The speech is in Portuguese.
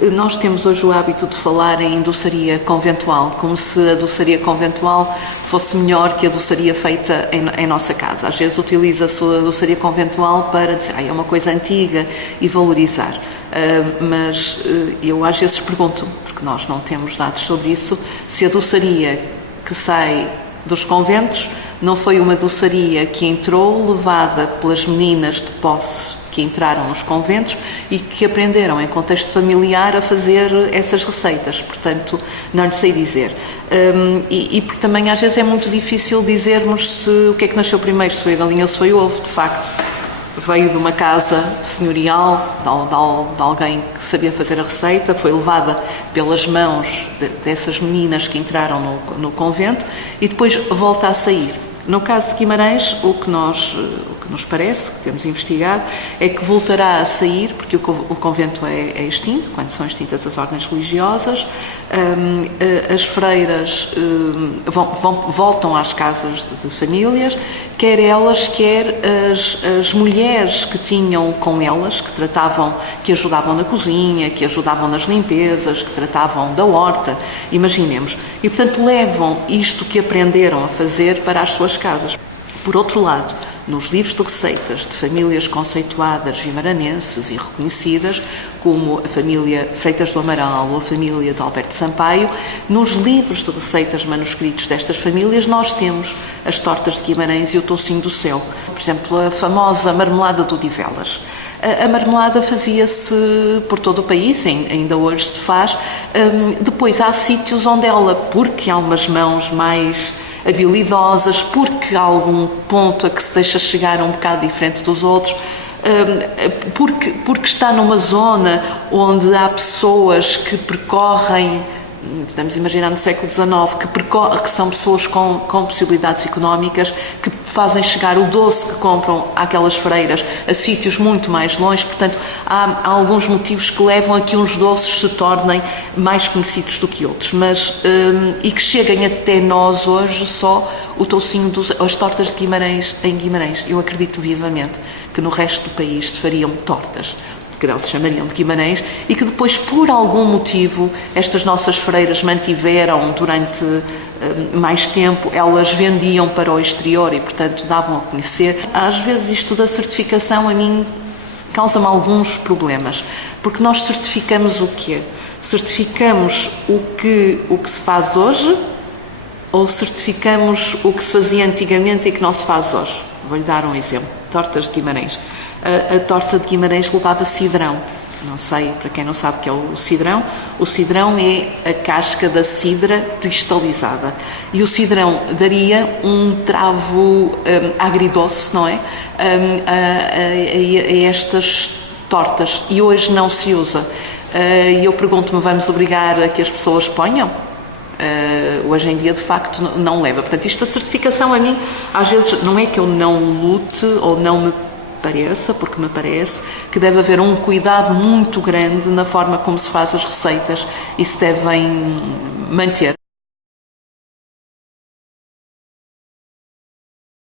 Nós temos hoje o hábito de falar em doçaria conventual, como se a doçaria conventual fosse melhor que a doçaria feita em nossa casa. Às vezes utiliza-se a doçaria conventual para dizer é uma coisa antiga e valorizar. Mas eu às vezes pergunto, porque nós não temos dados sobre isso, se a doçaria que sai dos conventos não foi uma doçaria que entrou levada pelas meninas de posse que entraram nos conventos e que aprenderam em contexto familiar a fazer essas receitas. Portanto, não lhe sei dizer. E porque também às vezes é muito difícil dizermos o que é que nasceu primeiro, se foi a galinha ou se foi o ovo. De facto, veio de uma casa senhorial, de alguém que sabia fazer a receita, foi levada pelas mãos dessas meninas que entraram no convento e depois volta a sair. No caso de Guimarães, o que nos parece, que temos investigado, é que voltará a sair, porque o convento é extinto, quando são extintas as ordens religiosas, as freiras voltam às casas de famílias, quer elas, quer as mulheres que tinham com elas, que ajudavam na cozinha, que ajudavam nas limpezas, que tratavam da horta, imaginemos. E, portanto, levam isto que aprenderam a fazer para as suas casas. Por outro lado, nos livros de receitas de famílias conceituadas vimaranenses e reconhecidas, como a família Freitas do Amaral ou a família de Alberto Sampaio, nos livros de receitas manuscritos destas famílias nós temos as tortas de Guimarães e o toucinho do céu. Por exemplo, a famosa marmelada do Odivelas. A marmelada fazia-se por todo o país, ainda hoje se faz. Depois há sítios onde ela, porque há umas mãos mais habilidosas, porque há algum ponto a que se deixa chegar um bocado diferente dos outros, porque está numa zona onde há pessoas que percorrem, podemos imaginar no século XIX, que são pessoas com possibilidades económicas, que fazem chegar o doce que compram àquelas freiras a sítios muito mais longe. Portanto, há alguns motivos que levam a que uns doces se tornem mais conhecidos do que outros, e que cheguem até nós hoje só o toucinho, as tortas de Guimarães em Guimarães. Eu acredito vivamente que no resto do país se fariam tortas que não se chamariam de Guimarães, e que depois, por algum motivo, estas nossas freiras mantiveram durante mais tempo, elas vendiam para o exterior e, portanto, davam a conhecer. Às vezes isto da certificação a mim causa-me alguns problemas, porque nós certificamos o quê? Certificamos o que se faz hoje ou certificamos o que se fazia antigamente e que não se faz hoje? Vou-lhe dar um exemplo. Tortas de Guimarães. A torta de Guimarães levava cidrão. Não sei, para quem não sabe o que é o cidrão é a casca da cidra cristalizada. E o cidrão daria um travo agridoce, não é? A estas tortas. E hoje não se usa. E eu pergunto-me, vamos obrigar a que as pessoas ponham? Hoje em dia, de facto, não leva. Portanto, isto da certificação a mim, às vezes, não é que eu não lute ou não me pareça, porque me parece que deve haver um cuidado muito grande na forma como se faz as receitas e se devem manter.